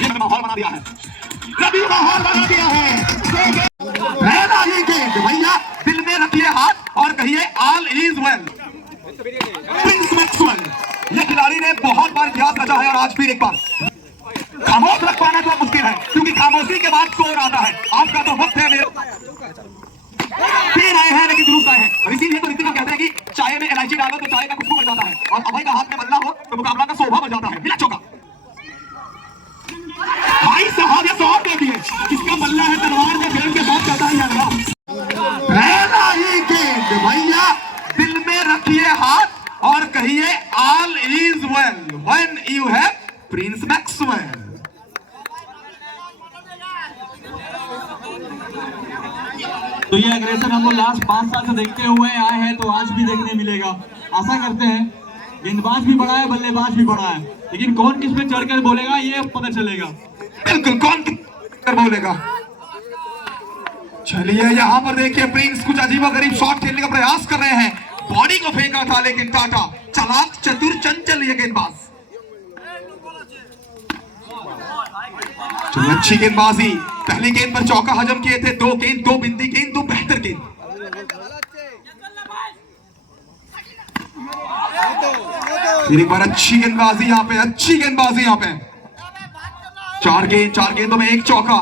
ये माहौल बना दिया है, रवि माहौल बना दिया है। पहला ही गेंद भैया, दिल में रखिए हाथ और कहिए all is well. Prince Maxwell ये खिलाड़ी ने बहुत बार इतिहास रचा है और आज फिर एक बार खामोश रख पाना तो मुश्किल है, क्योंकि खामोशी के बाद शोर आता है। आपका तो वक्त है, मेरे पी रहे हैं लेकिन दुरुस्त आए हैं, और इसीलिए तो ऋतिक को कहते हैं कि चाय में इलायची डालो तो चाय का खुशबू बढ़ जाता है, और अभय का हाथ में बल्ला हो तो मुकाबला का शोभा बढ़ जाता है। मिला चौका भाई साहब, ये 100 दे दिए, इसका बल्ला है तलवार में गेंद के साथ चलता है। पहला ही गेंद भैया, दिल में रखिए हाथ और कहिए all is well when you have Prince Maxwell. तो ये एग्रेशन हमको लास्ट 5 साल से देखते हुए आए हैं, तो आज भी देखने मिलेगा। आशा करते हैं गेंदबाज भी बड़ा है, बल्लेबाज भी बड़ा है, लेकिन कौन किस पे चढ़कर बोलेगा ये पता चलेगा। बिल्कुल, कौन कर बोलेगा। चलिए यहाँ पर देखिए, प्रिंस कुछ अजीबोगरीब शॉट खेलने का प्रयास कर रहे हैं, बॉडी को फेंका था लेकिन टाटा चालाक चतुर चंचल ये गेंदबाज। अच्छी गेंदबाजी, पहली गेंद पर चौका हजम किए थे, 2 गेंद 2 बिंदी गेंद 2 बेहतर गेंद। फिर एक बार अच्छी गेंदबाजी यहाँ पे, अच्छी गेंदबाजी यहाँ पे, 4 गेंदों में 1 चौका।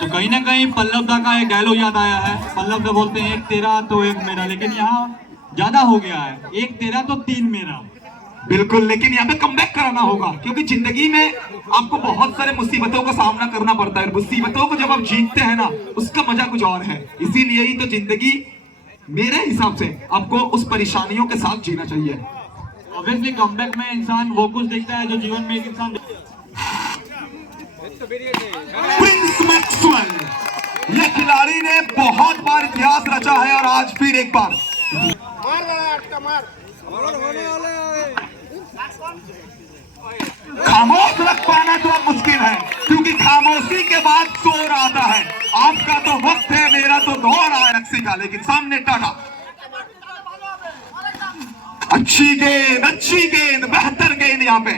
तो कहीं ना कहीं पल्लव दा का एक डायलॉग याद आया है। पल्लव दा बोलते हैं 1 तेरा तो 1 मेरा, लेकिन यहाँ ज्यादा हो गया है, 1 तेरा तो 3 मेरा। बिल्कुल, लेकिन यहाँ पे कमबैक कराना होगा, क्योंकि जिंदगी में आपको बहुत सारे मुसीबतों का सामना करना पड़ता है। मुसीबतों को जब आप जीतते हैं ना, उसका मजा कुछ और है। इसीलिए ही तो जिंदगी मेरे हिसाब से आपको उस परेशानियों के साथ जीना चाहिए। ऑब्वियसली कमबैक में इंसान वो कुछ देखता है जो जीवन में एक इंसान। प्रिंस मैक्सवेल ये खिलाड़ी ने बहुत बार इतिहास रचा है और आज फिर एक बार खामोश रख पाना तो अब मुश्किल है, क्योंकि खामोशी के बाद शोर आता है। आपका तो वक्त है, मेरा तो दौर आया रक्सी का, लेकिन सामने टाटा। अच्छी गेंद बेहतर गेंद यहाँ पे।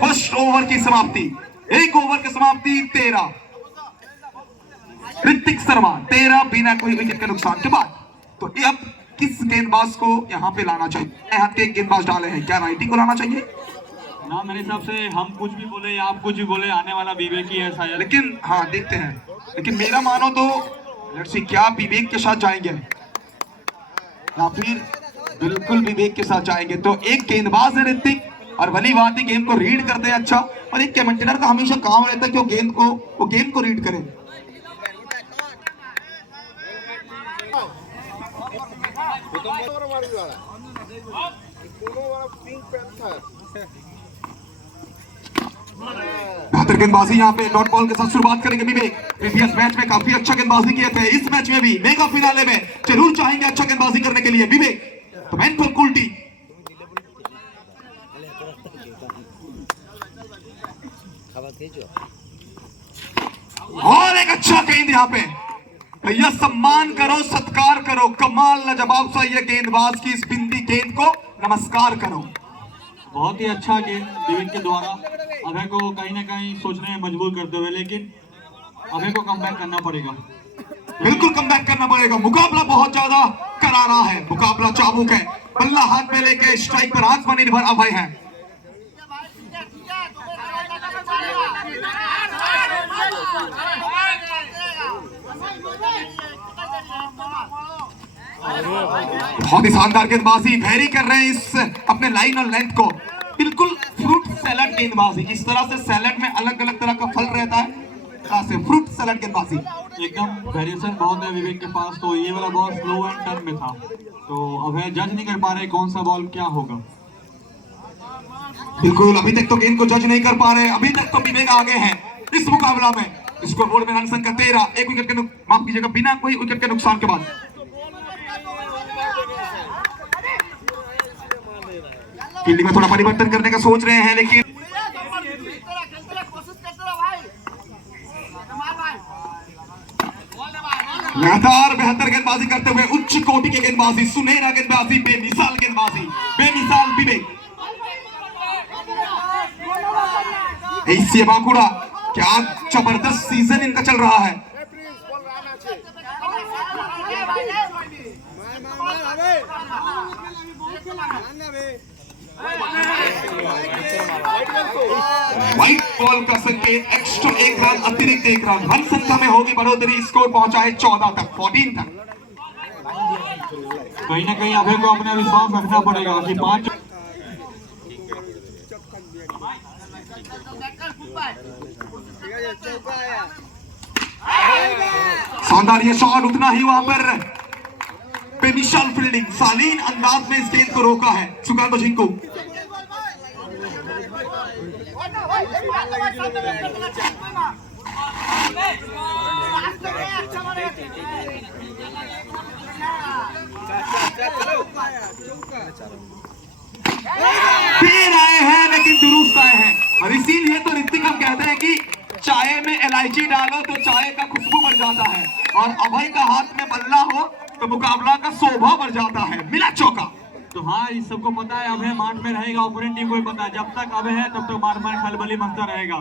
फर्स्ट ओवर की समाप्ति, 1 ओवर की समाप्ति 13। ऋतिक शर्मा 13 बिना कोई विकेट के नुकसान के बाद। तो अब किस गेंदबाज को यहाँ पे लाना चाहिए? हाथ के गेंदबाज डाले हैं, क्या राइटी को लाना चाहिए? ना, मेरे हिसाब से हम कुछ भी बोले या आप कुछ भी बोले, आने वाला विवेक ही है शायद। लेकिन हाँ, देखते हैं, लेकिन मेरा मानो तो लेट्स सी, क्या विवेक के साथ जाएंगे या फिर बिल्कुल विवेक के साथ जाएंगे? तो एक गेंदबाज है ऋतिक, और भली बात है गेम को रीड करते हैं अच्छा, और एक कमेंटेटर का हमेशा काम रहता है कि वो गेम को रीड करे। बेहतर गेंदबाजी यहाँ पे, डॉट बॉल के साथ शुरुआत करेंगे विवेक। प्रीवियस मैच में काफी अच्छा गेंदबाजी किए थे, इस मैच में भी मेगा फिनाले में जरूर चाहेंगे अच्छा गेंदबाजी करने के लिए विवेक। तो मेंटल कुल्टी, और एक अच्छा गेंद यहाँ पे भैया, सम्मान करो, सत्कार करो, कमाल लाजवाब सा ये गेंदबाज की इस बिंदी गेंद को नमस्कार करो। बहुत ही अच्छा गेंद विवेक के द्वारा अभय को कहीं ना कहीं सोचने में मजबूर करते हुए, लेकिन अभय को कमबैक करना पड़ेगा। बिल्कुल कमबैक करना पड़ेगा। मुकाबला बहुत ज्यादा करारा है, मुकाबला चाबुक है, बल्ला हाथ में लेके स्ट्राइक पर आत्मनिर्भर अभय है। बहुत ही शानदार गेंदबाजी, वेरी कर रहे हैं इस अपने लाइन और लेंथ को। बिल्कुल फ्रूट सैलड गेंदबाजी, जिस तरह से सैलड में अलग अलग तरह का फल रहता है, तरह से फ्रूट सैलड गेंदबाजी। एकदम वेरिएशन बहुत है विवेक के पास। तो ये वाला बॉल स्लो एंड टर्न में था, तो अभय जज नहीं कर पा रहे कौन सा बॉल क्या होगा। बिल्कुल, अभी तक तो गेंद को जज नहीं कर पा रहे, अभी तक तो विवेक आगे हैं इस मुकाबला में। स्कोर बोर्ड में रन संख्या 13, 1 विकेट के माफ कीजिएगा, बिना कोई विकेट के नुकसान के बाद। फील्डिंग में थोड़ा परिवर्तन करने का सोच रहे हैं, लेकिन लगातार बेहतर गेंदबाजी करते हुए उच्च कोटि के गेंदबाजी, सुनहरा गेंदबाजी, बेमिसाल गेंदबाजी, बेमिसाल विवेक। एशिया बांकुड़ा, क्या जबरदस्त सीजन इनका चल रहा है। व्हाइट बॉल का संकेत, एक्स्ट्रा 1 रन, अतिरिक्त 1 रन, रन संख्या में होगी बढ़ोतरी, स्कोर पहुंचा है 14 तक, 14 तक। कहीं ना कहीं अभय को अपना विश्वास रखना पड़ेगा कि 5 शानदार ये शॉट, उतना ही वहां पर बेमिसाल फील्डिंग, शालीन अंदाज में इस गेंद को रोका है सुकांत सिंह को। फिर आए हैं लेकिन दुरुस्त आए हैं, और इसीलिए तो ऋतिक हम कहते हैं कि चाय में इलायची डालो तो चाय का खुशबू बढ़ जाता है, और अभय का हाथ में बल्ला हो तो मुकाबला का शोभा बढ़ जाता है। मिला चौका। तो हाँ, इस सबको पता है अभय माठ में रहेगा, ओपोनेंट टीम को भी पता है, जब तक अभय है तब तक मार मार खलबली मचता रहेगा।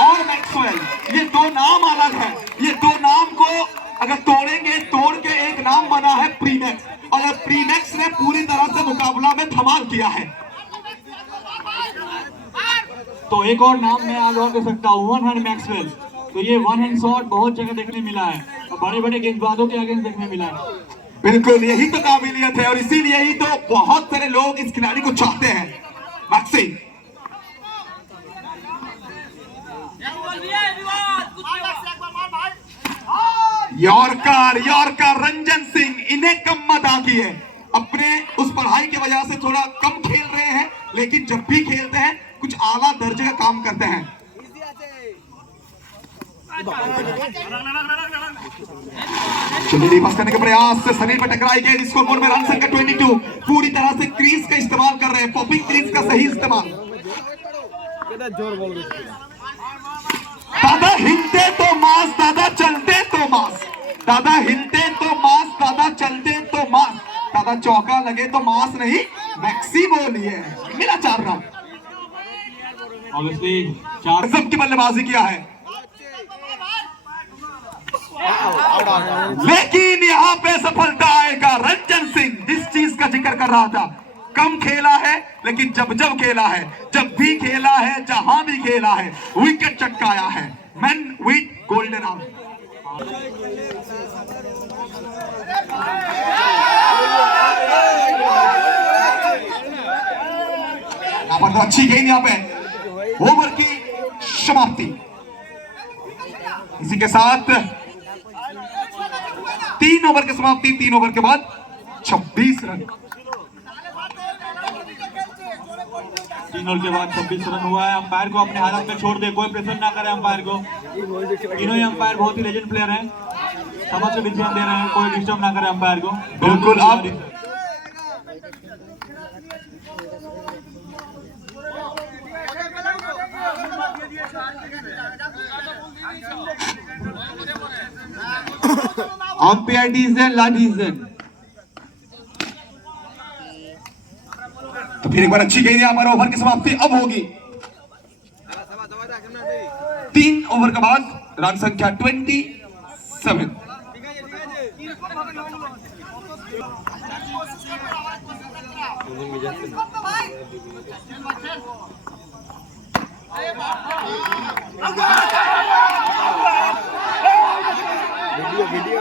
और मैक्सवेल, ये दो नाम अलग है, ये दो नाम को अगर तोड़ेंगे, तोड़ के एक नाम बना है प्रीमैक्स, और प्रीमैक्स ने पूरी तरह से मुकाबला में धमाल किया है। तो एक और नाम मैं आज और दे सकता हूँ, वन हैंड मैक्सवेल। तो ये वन हैंड शॉट बहुत जगह देखने मिला है, और बड़े बड़े गेंदबाजों के अगेंस्ट देखने मिला है। बिल्कुल, यही तो काबिलियत है, और इसीलिए ही तो बहुत सारे लोग इस खिलाड़ी को चाहते हैं। Maxi yorker, yorker Ranjan Singh, इन्हें कम मत आती है। अपने उस पढ़ाई की वजह से थोड़ा कम खेल रहे हैं, लेकिन जब भी खेलते हैं कुछ आला दर्जे का काम करते हैं। चलिए पास करने के प्रयास से शरीर पर टकराई गई, स्कोर बोर्ड में रन संख्या 22। पूरी तरह से क्रीज का इस्तेमाल कर रहे हैं, पॉपिंग क्रीज का सही इस्तेमाल। दादा हिलते तो मास, दादा चलते तो मास, दादा हिलते तो मास, दादा चलते तो मास, दादा चौका लगे तो मास नहीं, मैक्सी बोलिए। मिला 4 रन। ऑब्वियसली 4 सबकी बल्लेबाजी किया है, लेकिन यहाँ पे सफलता आएगा। रंजन सिंह जिस चीज का जिक्र कर रहा था, कम खेला है लेकिन जब जब खेला है, जब भी खेला है, जहां भी खेला है, विकेट चटकाया है। Man with golden arm. यहाँ पर तो अच्छी गेंद, यहाँ पे ओवर की समाप्ति। इसी के साथ 3 ओवर की समाप्ति, 3 ओवर के बाद 26 रन। 3 ओवर के बाद 26 रन हुआ है। अंपायर को अपने हालत में छोड़ दे, कोई प्रेशर ना करे अंपायर को। तीनों ही अंपायर बहुत ही लेजेंड प्लेयर हैं, समझ के डिसीजन दे रहे हैं, कोई डिस्टर्ब ना करे अंपायर को। बिल्कुल। आप अंपायर डिसीजन, ला डिसीजन। तो फिर एक बार अच्छी गेंद, यहाँ पर ओवर की समाप्ति अब होगी। 3 ओवर के बाद रन संख्या 27। वीडियो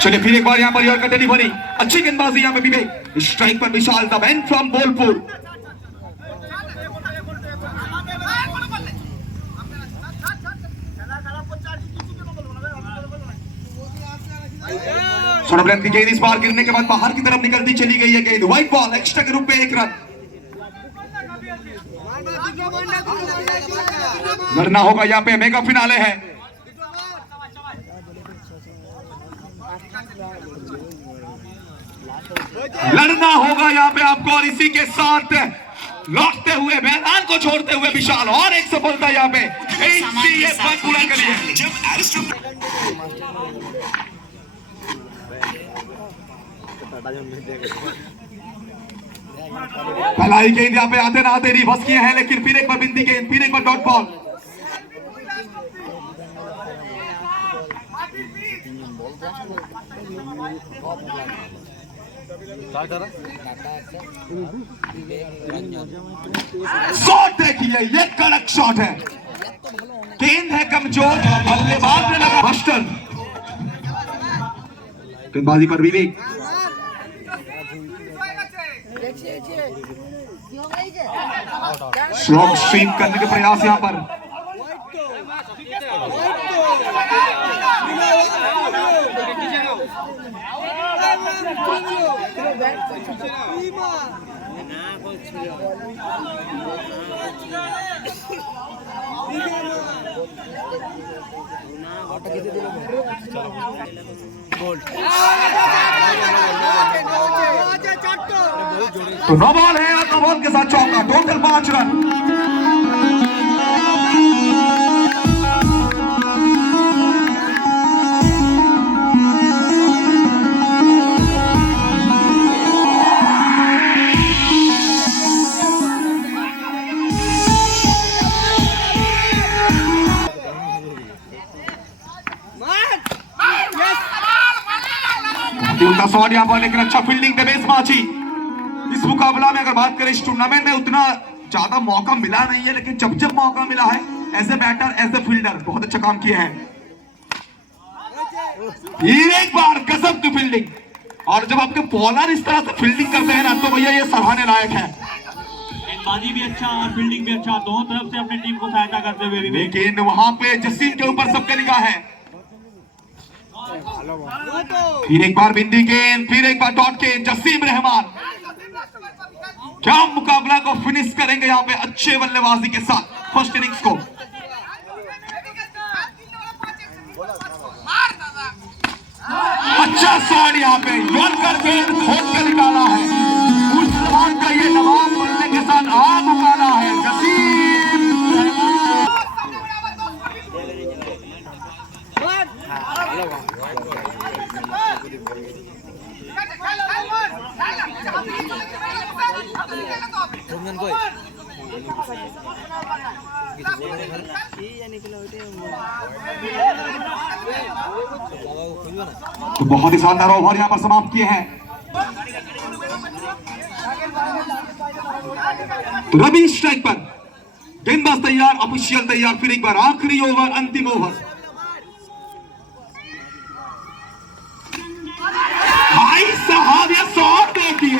चलिए फिर एक बार यहाँ पर यॉर्कर डिलीवरी, अच्छी गेंदबाजी यहाँ पे विवेक, स्ट्राइक पर विशाल द मैन फ्रॉम बोलपुर। की गेंद इस बार गिरने के बाद बाहर की तरफ निकलती चली गई है गेंद, व्हाइट बॉल, एक्स्ट्रा के रूप में 1 रन। लड़ना होगा यहाँ पे, मेगा फिनाले है। लड़ना होगा यहाँ पे आपको, और इसी के साथ लौटते हुए मैदान को छोड़ते हुए विशाल, और एक सफलता यहाँ पे पूरा करिए। पहलाई गेंद यहाँ पे आते ना आते रिवर्स किए हैं, लेकिन फिर एक बार बिंदी गेंद, फिर एक बार डॉट बॉल। शॉट देखिए, ये कड़क शॉट है, गेंद है कमजोर, बल्लेबाज ने लगा बस्टर। गेंदबाजी पर विवेक, स्ट्रोक स्वीप करने के प्रयास यहाँ पर। तो 9 बॉल है और 9 बॉल के साथ चौका, टोटल 5 रन। उनका शॉट यहाँ पर, लेकिन अच्छा फील्डिंग देवेश माझी। इस मुकाबला में अगर बात करें, इस टूर्नामेंट में उतना ज्यादा मौका मिला नहीं है, लेकिन जब जब मौका मिला है as a batter, as a fielder बहुत अच्छा काम किया है। एक बार गजब की फील्डिंग, और जब आपके बॉलर इस तरह से फील्डिंग करते हैं ना, तो भैया ये सराहने लायक है। गेंदबाजी भी अच्छा और फील्डिंग भी अच्छा, दोनों तरफ से अपनी टीम को सहायता करते हुए। लेकिन वहां पे जसीम के ऊपर सबके निगाह है। फिर एक बार बिंदी गेंद, फिर एक बार डॉट गेंद, जसीम रहमान क्या मुकाबला को फिनिश करेंगे यहाँ पे अच्छे बल्लेबाजी के साथ फर्स्ट इनिंग्स को। अच्छा शॉट यहाँ पे यॉर्कर गेंद खोद कर निकाला है, उस्मान का ये नवाब बनने के साथ आग उगाला है जसीम। तो बहुत ही शानदार ओवर यहाँ पर समाप्त किए हैं। रवि स्ट्राइक पर, गेंदबाज तैयार, ऑफिशियल तैयार, फिर एक बार आखिरी ओवर, अंतिम ओवर। भाई साहब ये शॉट देखिए,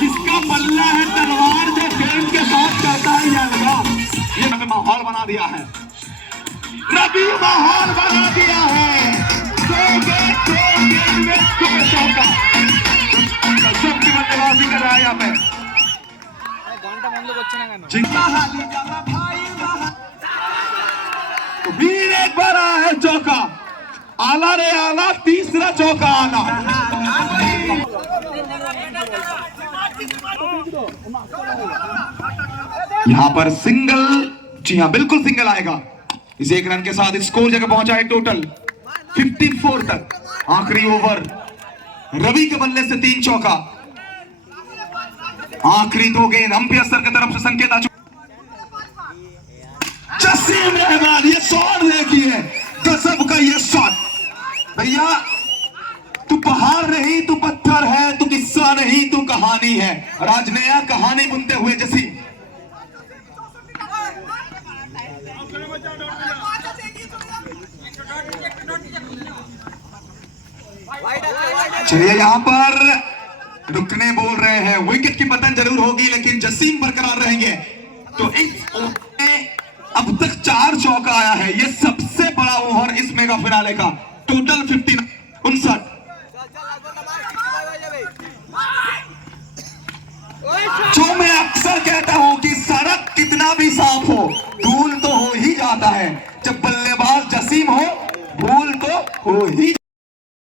जिसका बल्ला है तलवार जो गेंद के साथ करता है, ये लगा, ये हमें माहौल बना दिया है, रवि माहौल बना दिया है। सबकी बल्लेबाजी कर रहा है यहाँ पे। तो फिर एक बार आया है चौका, आला रे आला, तीसरा चौका आला। यहाँ पर सिंगल, जी हाँ बिल्कुल सिंगल आएगा। इस एक रन के साथ स्कोर जगह पहुंचा है टोटल 54 तक। आखिरी ओवर, रवि के बल्ले से 3 चौका, आखिरी 2 गेंद, अंपायर सर की तरफ से संकेत आ चुका। जसीम रहमान, ये शॉट देखिए, गजब का ये शॉट। भैया तू पहाड़ नहीं, तू पत्थर है, तू किस्सा नहीं, तू कहानी है। और आज नया कहानी बुनते हुए जसीम। चलिए यहाँ पर रुकने बोल रहे हैं, विकेट की पतन जरूर होगी, लेकिन जसीम बरकरार रहेंगे। तो इस ओवर में अब तक 4 चौका आया है, ये सबसे बड़ा ओवर इस मेगा फिनाले का। टोटल 59। जो मैं अक्सर कहता हूं कि सड़क कितना भी साफ हो, धूल तो हो ही जाता है। जब बल्लेबाज जसीम हो, भूल तो हो ही